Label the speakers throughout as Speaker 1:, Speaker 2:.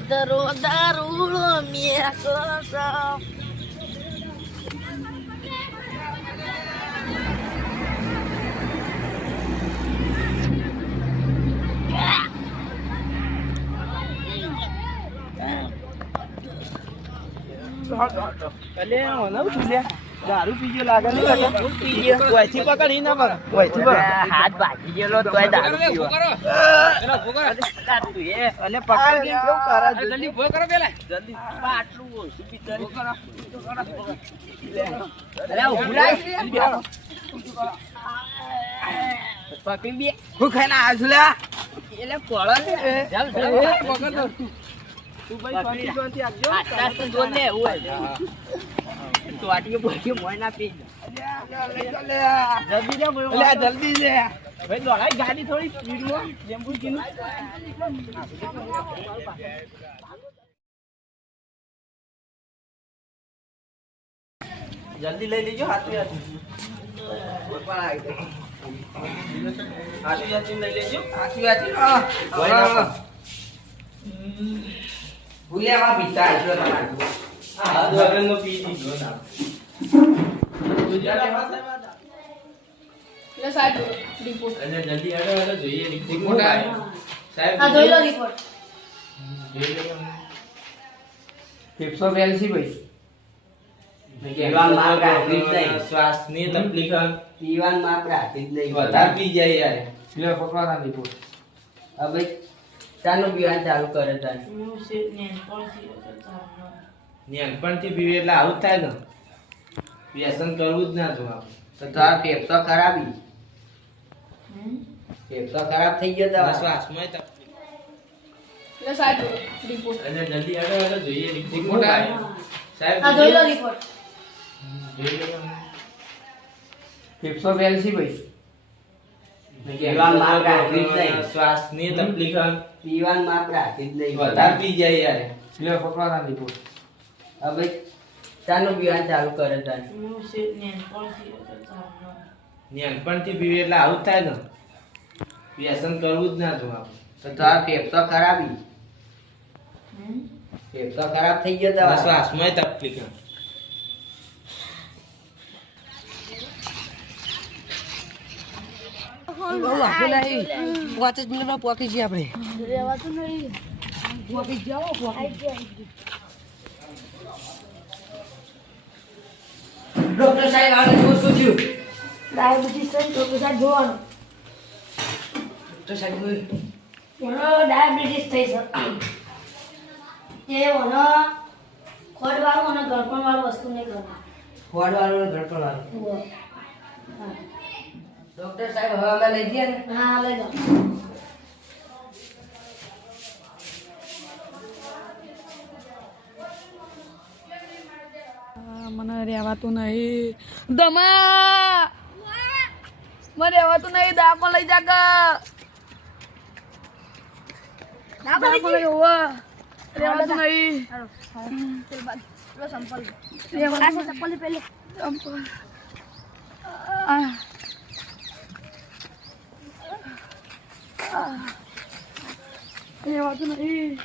Speaker 1: પદરો દારૂડો મેકલો
Speaker 2: અલે ઓનો તુલ્યા દારૂ પીજો લાગે ને દારૂ પીજો વૈથી પકડી ના પર વૈથી પકડ?
Speaker 1: હાથ ભાગી ગયેલો તોય દારૂ પીવા.
Speaker 2: અલે પકડ કે કેવું કરા
Speaker 3: જલ્દી. ઊભો પેલા.
Speaker 2: જલ્દી.
Speaker 1: આટલું ઓછું બિચારી
Speaker 2: અરે ઉભું
Speaker 1: પકડી બે.
Speaker 2: હું ખાઈને લ્યા.
Speaker 1: એટલે પડો ને
Speaker 2: ચાલ પકડ દો તું ભાઈ શાંતિ શાંતિ આપજો.
Speaker 1: આટલા તો જો ને એવું હોય. તો આટલી બોલી મોય ના પી
Speaker 2: જલ્દી જા બોલો. અલે જલ્દી લે ભાઈ દોડાઈ ગાડી થોડી સ્પીડમાં. જલ્દી લઈ લેજો હાથું હાથી. હાથું હાથું લઈ લેજો. હાથું હાથું. ભૂલ્યા માં પીતા હશો તમારે હા દોરનો પી દીધો ના.
Speaker 4: એટલે સાહેબ રિપોર્ટ
Speaker 3: અને જલ્દી આગળ આગળ જોઈએ રિપોર્ટ આવ્યો સાહેબ
Speaker 4: હા જોઈ લો રિપોર્ટ
Speaker 3: જોઈ લો
Speaker 2: ફેફસો બેલસી ભાઈ.
Speaker 5: પીવાન માપ રાખવી જ નહીં.
Speaker 3: શ્વાસની તકલીફ આવે.
Speaker 5: માપ રાખી જ નહીં.
Speaker 3: વધારે પી જાય યાર.
Speaker 2: લે પકવાના રિપોર્ટ
Speaker 5: હવે ચાલો પીવાનું ચાલુ કરે તારે?
Speaker 3: નાનપણથી પીવે એટલે આવું જ થાય ને. વ્યસન કરવું જ ના જોવા.
Speaker 5: તો તારા ફેફસો ખરાબી. ફેફસો ખરાબ થઈ ગયો તારા.
Speaker 3: શ્વાસમાં
Speaker 4: એટલે સાહેબ રિપોર્ટ
Speaker 3: અને જલ્દી આવે એટલે જોઈએ રિપોર્ટ આવ્યો સાહેબ
Speaker 4: આ જોઈ લો રિપોર્ટ
Speaker 3: જોઈ લો
Speaker 2: ફેફસો ફેલ છે ભાઈ.
Speaker 5: પીવાનું માપ રાખવી જ નહીં.
Speaker 3: શ્વાસની તકલીફ આવે.
Speaker 5: પીવાનું માપ રાખી જ નહીં.
Speaker 3: વધારે પી જાય યાર.
Speaker 2: લે પકવાના દીપો
Speaker 5: હવે ચાલો પીવાનું ચાલુ કરે તારે.
Speaker 3: નાનપણથી પીવે એટલે આવું જ થાય ને. વ્યસન કરવું જ ના જોવા
Speaker 5: તો તારા ફેફસો ખરાબી ફેફસો ખરાબ થઈ ગયો તારા
Speaker 3: શ્વાસમાં તકલીફ આવે.
Speaker 1: પાંચ જ મિનિટમાં પોકી જઈએ આપણે.
Speaker 4: રહેવાતું નહીં.
Speaker 5: ડોક્ટર સાહેબ આવે શું શું થયું
Speaker 4: ડાયાબિટીસ છે તો સાહેબ જોવાનું.
Speaker 5: ડોક્ટર સાહેબ
Speaker 4: એનો ડાયાબિટીસ થઈ શકે એ ઓનો ખોડવાળું અને ગળપણવાળું વસ્તુ નહીં કરવાનું
Speaker 5: ફોડ વાળું ને ગળપણ વાળું
Speaker 4: હા.
Speaker 5: ડોક્ટર સાહેબ હવે અમે લઈ જઈએ ને?
Speaker 4: હા લઈ લો.
Speaker 6: મને રહેવાતું નહીં. દમા! મને રહેવાતું નહીં. દાકો લઈ જા કે દાકો લઈ હોવા રહેવાતું નહીં. ચંપલ આ. આ. રહેવાતું નહીં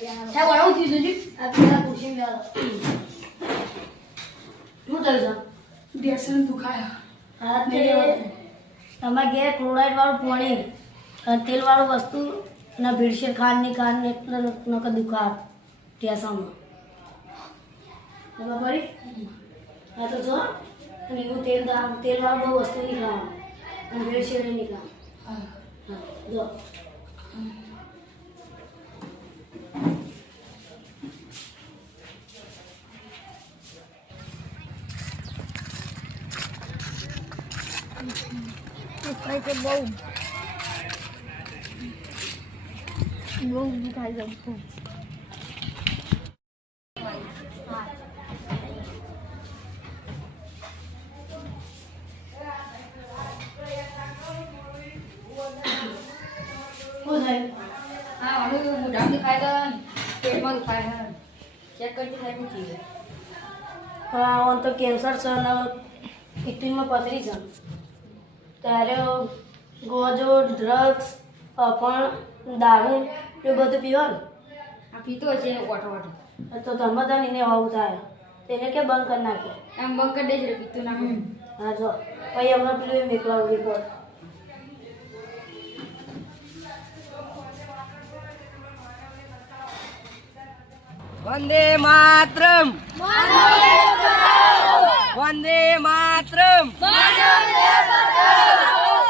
Speaker 4: સાહેબ આવું થયું હતું જી? આ પેલા ખુરશીમાં બેસો. શું થયું છે
Speaker 6: બેસન દુખાયા
Speaker 4: હા તે તમારે ઘેર ક્લોરાઇડ વાળું પાણી તેલ વસ્તુ અને ભીડશેર ખાંડની ખાંડ એટલે નકર દુખાર ટેસામાં ખબર પડી હા તો જો અને તેલ તેલ બહુ વસ્તુ નહીં ખાવાનું અને ભીડશેર ખાવાનું હા જો.
Speaker 6: કે બહુ બહુ
Speaker 7: દુખાઈ જાઉં છું
Speaker 4: હા ઓન તો કેન્સર છે ને ઇટલીમાં પથરી છે. ત્યારે ગોજો ડ્રગ્સ પણ દારૂ એ બધું પીવાનું?
Speaker 7: આ પીતો છે ઓઠો ઓઠો
Speaker 4: તો તમે તો એને આવું થાય. તેને કે બંધ કરી નાખે?
Speaker 7: એમ બંધ કરી દેજે પીતું ના
Speaker 4: હા જો. પછી હમણાં પેલું એ મોકલાવું રિપોર્ટ
Speaker 5: વંદે માતરમ. વંદે માતરમ. વંદે માતરમ.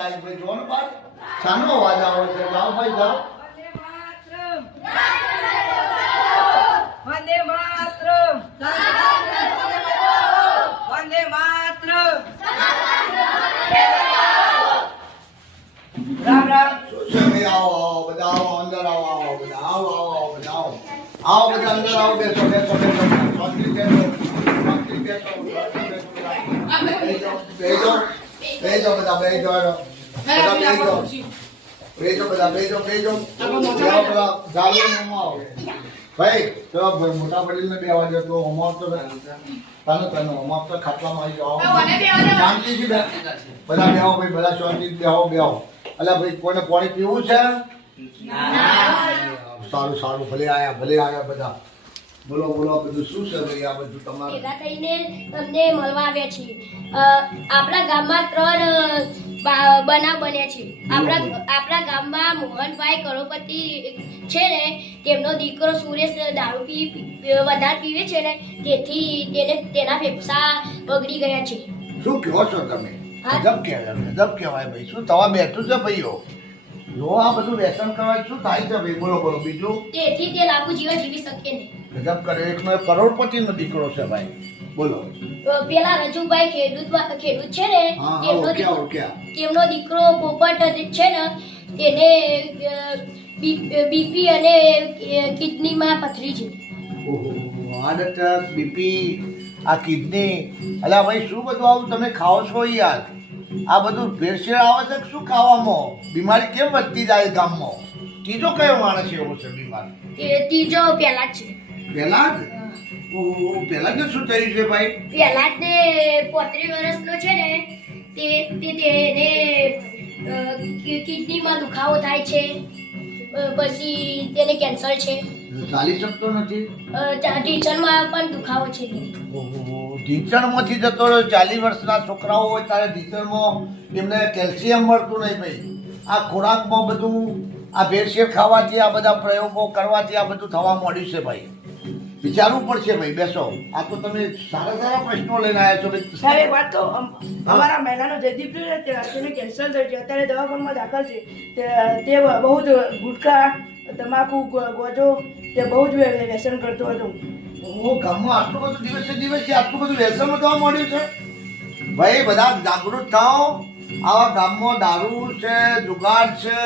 Speaker 8: થાય ભાઈ જોન બાર શાનો અવાજ આવે છે જાઓ ભાઈ જાઓ.
Speaker 5: વંદે માતરમ. વંદે માતરમ. રામ રામ.
Speaker 8: છે ભાઈ આવો આવો બધા આવો અંદર આવો આવો બધા આવો આવો આવો બધા આવો. આવો બધા અંદર આવો બેસો બેસો બેસો. શાંતિ બેસો શાંતિ બેસો બેસો બેસો બધા બેસો બેસો બધા જાળવીને આવો. ભાઈ તો ભાઈ મોટા વડીલને બે વાગે તો હોમવર્ક તો તને તને હોમવર્ક તો ખાટલામાં આવી જાઓ. શાંતિથી બે બધા બેહો ભાઈ બધા શાંતિથી બેહો બેહો. એટલે ભાઈ કોને પાણી પીવું છે? સારું સારું ભલે આયા ભલે આયા બધા. બોલો બોલો બધું શું છે ભાઈ આ બધું તમારું?
Speaker 4: ભેગા થઈને તમને મળવા આવ્યા છીએ. આપણા ગામમાં ત્રણ બનાવ બન્યા છે. આપણા આપણા ગામમાં મોહનભાઈ કરોડપતિ છે ને તેમનો દીકરો સુરેશ દારૂ પી વધારે પીવે છે ને તેથી તેને તેના ફેફસા બગડી ગયા છે.
Speaker 8: શું કહો છો તમે. ગજબ કહેવાય ગજબ કહેવાય ભાઈ. શું તવા બેઠું છે ભાઈઓ? જો આ બધું વ્યસન કરવાથી શું થાય છે ભાઈ? બોલો બોલો બીજું?
Speaker 4: તેથી તે લાંબુ જીવન જીવી શકે નહીં.
Speaker 8: ગજબ કરે એક કરોડપતિનો દીકરો છે ભાઈ. બોલો.
Speaker 4: પેલા રજુભાઈ ખેડૂત ખેડૂત છે ને તેમનો તેમનો દીકરો પોપટ છે ને તેને બીપી અને કિડનીમાં પથરી છે.
Speaker 8: ઓહો હાર્ટ બીપી આ કિડની. એટલે ભાઈ શું બધું આવું તમે ખાઓ છો યાર? આ બધું ભેળસેળ આવે છે શું ખાવામાં? બીમારી કેમ વધતી જાય ગામમાં? ત્રીજો કયો માણસ એવો છે બીમાર?
Speaker 4: એ ત્રીજો પહેલા છે.
Speaker 8: પહેલા જ? પહેલા જ શું થયું છે ભાઈ?
Speaker 4: પહેલા જ ને પોત્રી વર્ષનો છે ને તે તે તેને કિડનીમાં દુખાવો થાય છે પછી તેને કેન્સર છે.
Speaker 8: ચાલી શકતો નથી?
Speaker 4: ટીચરમાં પણ દુખાવો છે.
Speaker 8: ઢીંચણમાંથી જતો રહ્યો ચાલીસ વર્ષના છોકરાઓ હોય ત્યારે ઢીંચણમાં એમને કેલ્શિયમ મળતું નહીં ભાઈ. આ ખોરાકમાં બધું આ ભેળસેળ ખાવાથી આ બધા પ્રયોગો કરવાથી આ બધું થવા માંડ્યું છે ભાઈ. વિચારવું પડશે ભાઈ બેસો. આ તો તમે સારા સારા પ્રશ્નો લઈને આવ્યા છો ભાઈ.
Speaker 2: સાહેબ એક વાત તો અમારા મહિલાનો જયદીપ છે ને તેને કેન્સર થયું છે. અત્યારે દવાખાનામાં દાખલ છે. તે- બહુ જ ગુટખા તમાકુ ગો- ગોજો તે બહુ જ વ્ય- વ્યસન કરતો હતો.
Speaker 8: હું ગામમાં આટલું બધું દિવસે દિવસે આટલું બધું વ્યસન થવા માંડ્યું છે? ભાઈ બધા જાગૃત થાઓ. આવા ગામમાં દારૂ છે જુગાર છે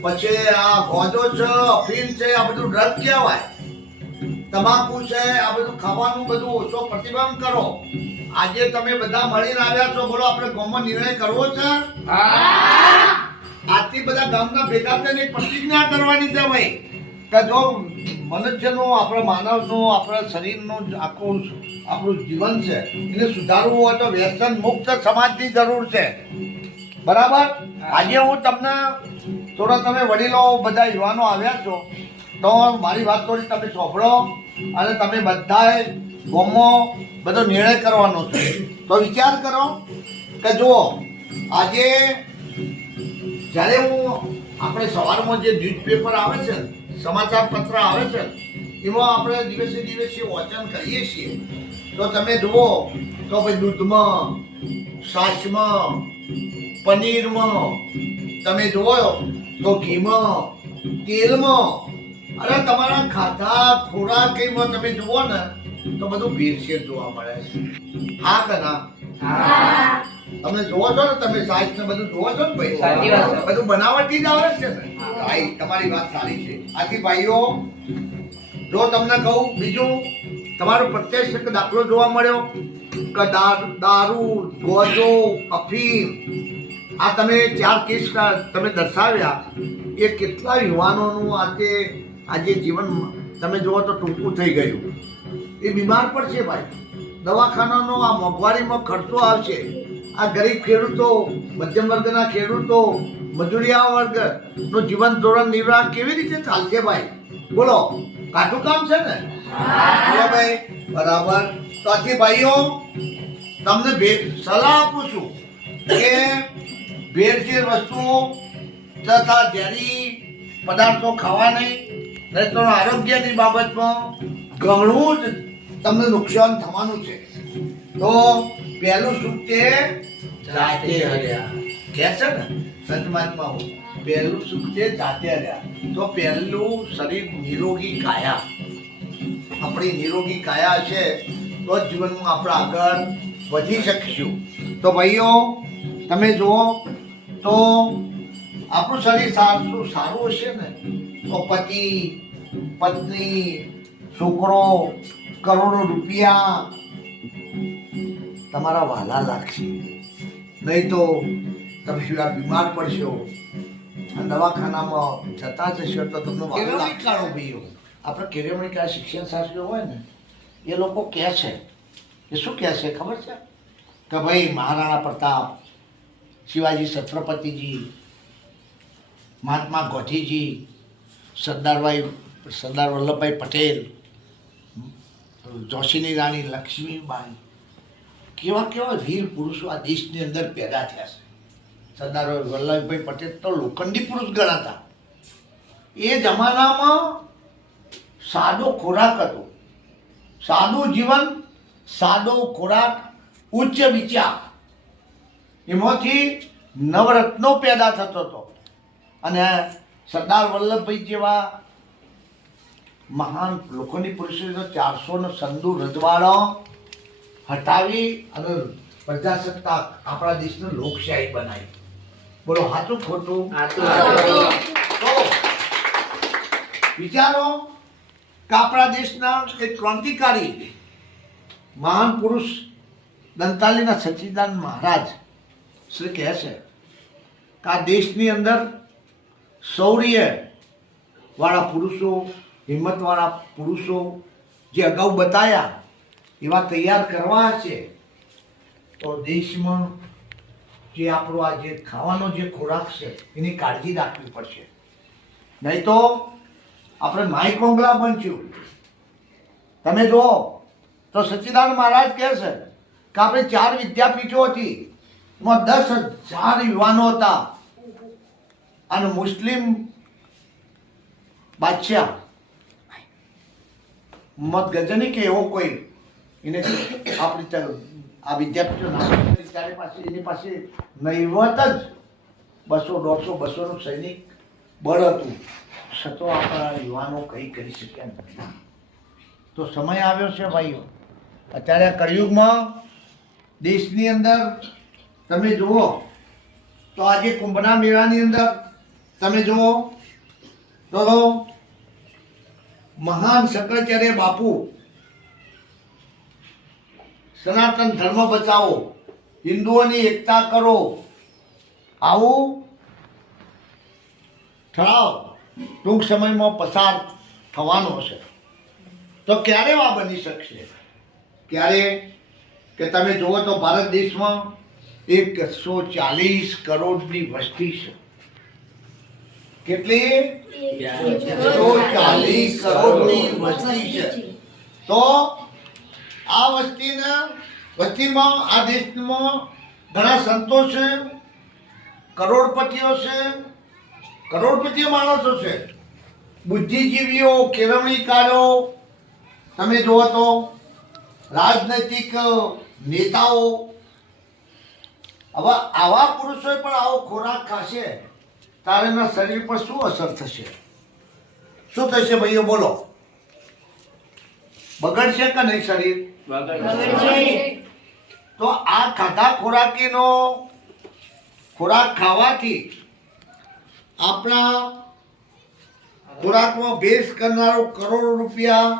Speaker 8: પછી આ ગોજો છે અફીણ છે આ બધું ડ્રગ કહેવાય. તમાકુ છે આ બધું ખાવાનું બધું ઓછો પ્રતિબંધ કરો. આજે તમે બધા મળીને આવ્યા છો બોલો આપણે ગામમાં નિર્ણય કરવો છે? આજથી બધા ગામના ભેગા થઈને પ્રતિજ્ઞા કરવાની છે ભાઈ. કે જો મનુષ્યનું, આપણા માનવનું, આપણા શરીરનું આખું આપણું જીવન છે, એને સુધારવું હોય તો વ્યસન મુક્ત સમાજની જરૂર છે. બરાબર? આજે હું તમને, થોડા તમે વડીલો, બધા યુવાનો આવ્યા છો, તો મારી વાત થોડી તમે સોંભળો અને તમે બધાએ ગોમો, બધો નિર્ણય કરવાનો છે. તો વિચાર કરો કે જુઓ, આજે જ્યારે હું આપણે સવારમાં જે ન્યૂઝપેપર આવે છે સમાચાર પત્ર આવે છે, એમાં આપણે દિવસે દિવસે વાંચન કરીએ છીએ. તો તમે જુઓ, તો ભાઈ દૂધમાં, છાશમાં, પનીરમાં, તમે જોયો તો ઘીમાં, તેલમાં, અરે તમારા ખાધા ખોરાક એમાં તમે જુઓ ને, તો બધું ભેરસેર જોવા મળે છે. હા કે ના? તમે જોવો છો ને તમે સાઈઝ ને બધું જોવો છો ને ભાઈ? બધું બનાવટી જ આવે છે ને? ભાઈ તમારી વાત સારી છે. આથી ભાઈઓ જો તમને કહું બીજું તમારો પ્રત્યક્ષ દાખલો જોવા મળ્યો કે દારૂ ગોજો અફીમ આ તમે ચાર કેસ તમે દર્શાવ્યા. એ કેટલા યુવાનોનું આજે આજે જીવન તમે જુઓ તો ટૂંકું થઈ ગયું. એ બીમાર પણ છે ભાઈ. દવાખાનાનો આ મોંઘવારીમાં ખર્ચો આવશે. આ ગરીબ ખેડૂતો, મધ્યમ વર્ગના ખેડૂતો, મજૂરિયા વર્ગનું જીવન ધોરણ નિર્વાહ કેવી રીતે ચાલશે ભાઈ? બોલો, કાઠું કામ છે ને? ભાઈ, બરાબર. તો આથી ભાઈઓ, તમને સલાહ આપું છું. કે ભેળસેળ વસ્તુઓ તથા ઝેરી પદાર્થો ખાવા નહીં નહીં તો આરોગ્યની બાબતમાં ઘણું જ તમને નુકસાન થવાનું છે. તો પહેલું સુખ તે જાતે હર્યા. કે છે ને સંત મહાત્માઓ પહેલું સુખ તે જાતે હર્યા. તો પહેલું શરીર નિરોગી કાયા. આપણી નિરોગી કાયા છે તો જ જીવનમાં આપણે આગળ વધી શકીશું. તો ભાઈઓ તમે જુઓ તો આપણું શરીર સારું સારું હશે ને તો પતિ પત્ની છોકરો કરોડો રૂપિયા તમારા વાલા લાગશે નહીં તો તમે શિવા બીમાર પડશો દવાખાનામાં જતા જશો તો તમને વાલા લાગશે ભાઈઓ આપણે કેરેમણી કાળ શિક્ષણ શાસ્ત્રીઓ હોય ને એ લોકો કહે છે એ શું કહે છે ખબર છે કે ભાઈ મહારાણા પ્રતાપ શિવાજી છત્રપતિજી મહાત્મા ગોઠીજી સરદારભાઈ સરદાર વલ્લભભાઈ પટેલ જોશીની રાણી લક્ષ્મીબાઈ કેવા કેવા વીર પુરુષો આ દેશની અંદર પેદા થયા છે? સરદાર વલ્લભભાઈ પટેલ તો લોખંડી પુરુષ ગણાતા. એ જમાનામાં સાદો ખોરાક હતો. સાદું જીવન, સાદો ખોરાક, ઉચ્ચ વિચાર. એમાંથી નવરત્નો પેદા થતો હતો. અને સરદાર વલ્લભભાઈ જેવા મહાન લોકોની પુરુષો ચારસો નો સંધુ રજવાડો હટાવી અને પ્રજાસત્તાક આપણા દેશને લોકશાહી બનાવી. બોલો સાચું ખોટું? તો વિચારો કે આપણા દેશના એક ક્રાંતિકારી મહાન પુરુષ દંતાલીના સચિદાન મહારાજ શ્રી કહે છે કે આ દેશની અંદર શૌર્ય વાળા પુરુષો હિંમતવાળા પુરુષો જે અગાઉ બતાયા એવા તૈયાર કરવા છે. તો દેશમાં જે આપણો આ જે ખાવાનો જે ખોરાક છે, એની કાળજી રાખવી પડશે. નહીં તો આપણે માય કોંગલા બનશું. તમે જુઓ, તો સચ્ચિદાનંદ મહારાજ કહે છે કે આપણે ચાર વિદ્યાપીઠો હતી એમાં દસ હજાર યુવાનો હતા. અને મુસ્લિમ બાદશાહ મત ગજની કે એવો કોઈ એને આપણી આ નામ ત્યારે પાસે એની પાસે નહીવત જ બસો, દોઢસો, બસોનું સૈનિક બળ હતું. છતો આપણા યુવાનો કંઈ કરી શક્યા નથી. તો સમય આવ્યો છે ભાઈઓ. અત્યારે આ કળિયુગમાં દેશની અંદર તમે જુઓ, તો આજે કુંભના મેળાની અંદર તમે જુઓ, તો મહાન શંકરાચાર્ય બાપુ સનાતન ધર્મ બચાવો. હિન્દુઓની એકતા કરો. આવું. ઠરાવ. ટૂંક સમયમાં પસાર થવાનો છે તો ક્યારે આ બની શકશે? ક્યારે? કે તમે જુઓ તો ભારત દેશમાં એકસો ચાલીસ કરોડની વસ્તી છે. કેટલી? એકસો ચાલીસ કરોડની વસ્તી છે. તો આ વસ્તીના વસ્તીમાં, આ દેશમાં ઘણા સંતો છે, કરોડપતિઓ છે, કરોડપતિઓ માણસો છે. બુદ્ધિજીવીઓ, કેળવણીકારો, તમે જુઓ તો રાજનૈતિક નેતાઓ હવે આવા પુરુષોએ પણ આવો ખોરાક ખાશે, તારે એના શરીર પર શું અસર થશે? શું થશે ભાઈઓ, બોલો. બગડશે કે નહીં શરીર? તો આ ખાધા ખોરાકીનો ખોરાક ખાવાથી આપણા ખોરાકમાં ભેસ કરનારો કરોડો રૂપિયા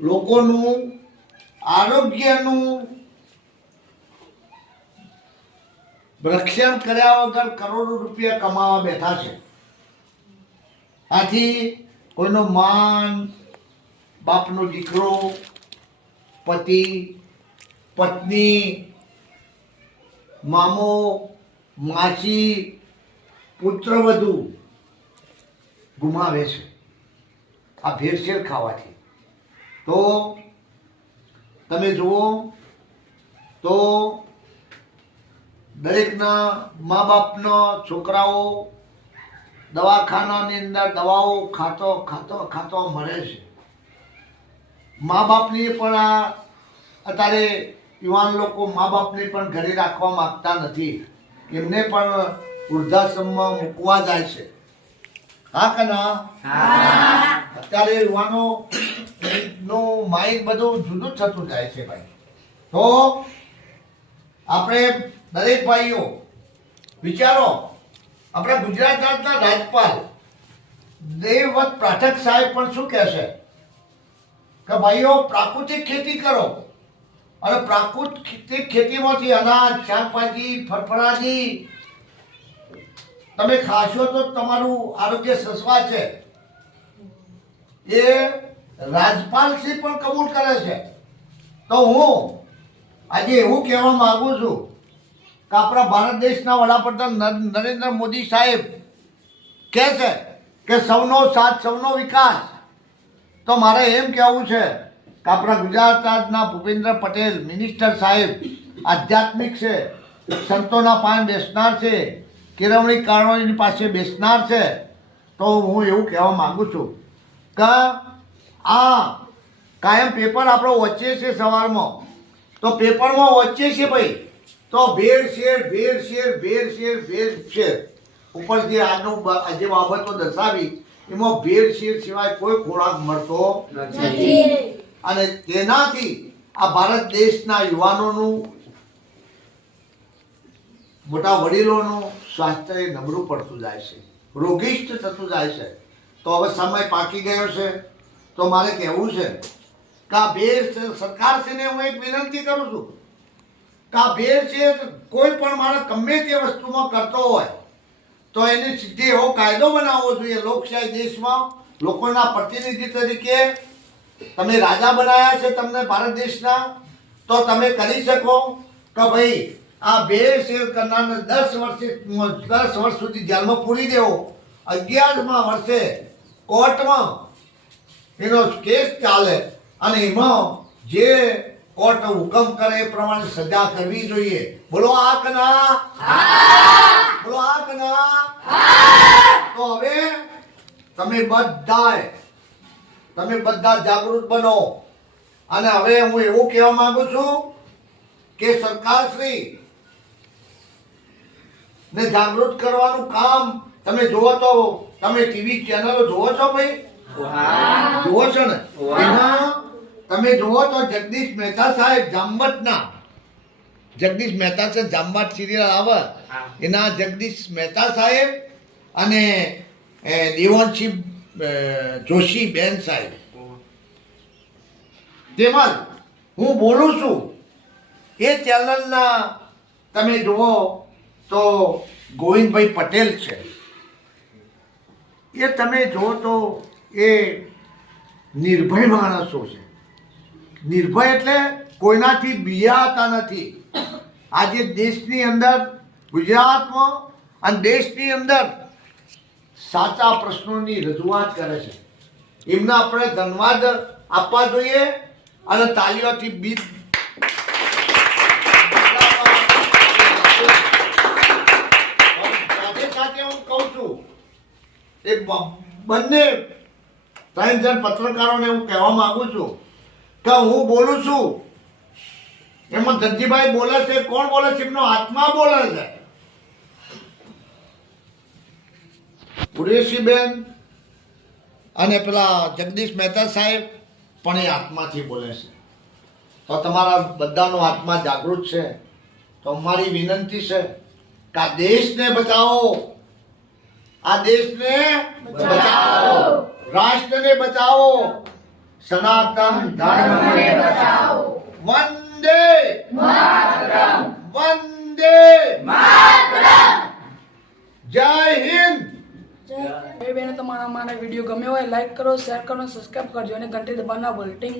Speaker 8: લોકોનું આરોગ્યનું રક્ષણ કર્યા વગર કરોડો રૂપિયા કમાવા બેઠા છે. આથી કોઈનો માન, બાપનો દીકરો પતિ, પત્ની, મામો, માસી, પુત્રવધુ ગુમાવે છે. આ ભેળસેળ ખાવાથી. તો તમે જુઓ, તો દરેકના મા બાપના છોકરાઓ દવાખાનાની અંદર દવાઓ ખાતો ખાતો ખાતો મળે છે. મા બાપની પણ આ અત્યારે યુવાન લોકો મા બાપને પણ ઘરે રાખવા માંગતા નથી. એમને પણ વૃદ્ધાશ્રમમાં મૂકવા જાય છે. હા કે ના? અત્યારે યુવાનો નું માઇન્ડ બધું જુદું થતું જાય છે ભાઈ. તો આપણે દરેક ભાઈઓ વિચારો આપણા ગુજરાત રાજના રાજપાલ દેવવત પાઠક સાહેબ પણ શું કહેશે? કે ભાઈઓ, પ્રાકૃતિક ખેતી કરો. અને પ્રાકૃતિક ખેતીમાંથી અનાજ, શાકભાજી ફળફળાજી તમે ખાશો તો તમારું આરોગ્ય સસવા છે. એ રાજપાલશ્રી પણ કબૂલ કરે છે. તો હું આજે એવું કહેવા માંગુ છું કે આપણા ભારત દેશના વડાપ્રધાન નર- નરેન્દ્ર મોદી સાહેબ કહે છે કે સૌનો સાથ, સૌનો વિકાસ. તો મારે એમ કહેવું છે કે આપણા ગુજરાત રાજના ભૂપેન્દ્ર પટેલ, મિનિસ્ટર સાહેબ, આધ્યાત્મિક છે, સંતોના પાન બેસનાર છે, કેળવણી કારણોની પાસે બેસનાર છે, તો હું એવું કહેવા માગું છું કે આ કાયમ પેપર આપણો વચ્ચે છે સવારમાં. તો પેપરમાં વચ્ચે છે ભાઈ. તો ભેળ શેર ભેળ શેર ભેળ શેર ભેળ શેર. ઉપરથી જે આનું આજે બાબતો દર્શાવી એમાં ભેળ શેર સિવાય કોઈ ખોરાક મળતો નથી. અને તેનાથી આ ભારત દેશના યુવાનોનું મોટા વડીલોનું સ્વાસ્થ્ય નબળું પડતું જાય છે. રોગિષ્ટ થતું જાય છે. તો હવે સમય પાકી ગયો છે. તો મારે કહેવું છે કે આ ભેળ છે સરકારશ્રીને હું એક વિનંતી કરું છું કે આ ભેળ છે કોઈ પણ માણસ ગમે તે વસ્તુમાં કરતો હોય તો એની સીધે એવો કાયદો બનાવવો જોઈએ. લોકશાહી દેશમાં લોકોના પ્રતિનિધિ તરીકે તમે રાજા બનાયા છે તમને ભારત દેશના, તો તમે કરી શકો કે ભાઈ, આ બે શેર કરનારને દસ વર્ષે, દસ વર્ષ સુધી જેલમાં પૂરી દેવો. અગિયારમાં વર્ષે કોર્ટમાં એનો કેસ ચાલે અને એમાં જે કોર્ટ હુકમ કરે એ પ્રમાણે સજા કરવી જોઈએ. બોલો આ કે ના. બોલો આ કે ના. તો હવે તમે બધા તમે બધા જાગૃત બનો. અને હવે હું એવું કહેવા માંગુ છું કે સરકારશ્રી ને જાગૃત કરવાનું કામ તમે જુઓ તો તમે ટીવી ચેનલો જોવો છો ભાઈ? જોવો છો ને? એમાં તમે જુઓ તો જગદીશ મહેતા સાહેબ જામવટના. જગદીશ મહેતા છે જામવટ સિરિયલ આવે. એના જગદીશ મહેતા સાહેબ અને દેવાંશી જોશી બેન સાહેબ. તેમજ હું બોલું છું એ ચેનલના તમે જુઓ તો ગોવિંદભાઈ પટેલ છે. એ તમે જુઓ તો એ નિર્ભય માણસો છે. નિર્ભય એટલે કોઈનાથી બિયાતા નથી. આજે દેશની અંદર ગુજરાતમાં અને દેશની અંદર સાચા પ્રશ્નોની રજૂઆત કરે છે. એમને આપણે ધન્યવાદ આપવા જોઈએ અને તાલીઓથી બીજ સાથે સાથે હું કહું છું એ બ- બંને ત્રણ જણ પત્રકારોને હું કહેવા માગું છું. કે હું બોલું છું? એમાં ધનજીભાઈ બોલે છે કોણ બોલે છે? એમનો આત્મા બોલે છે. કુરેશીબેન અને પેલા જગદીશ મહેતા સાહેબ પણ એ આત્માથી બોલે છે. તો તમારા બધાનો આત્મા જાગૃત છે. તો મારી વિનંતી છે કે આ દેશને બચાવો. આ દેશને બચાવો. રાષ્ટ્રને બચાવો. સનાતન ધર્મને બચાવો વંદે વંદે જય હિન્દ
Speaker 6: ભાઈ બહેનો તમારા મારા વીડિયો ગમ્યો હોય લાઈક કરો શેર કરો સબસ્ક્રાઈબ કરજો અને ઘંટી દબાવના ભૂલતા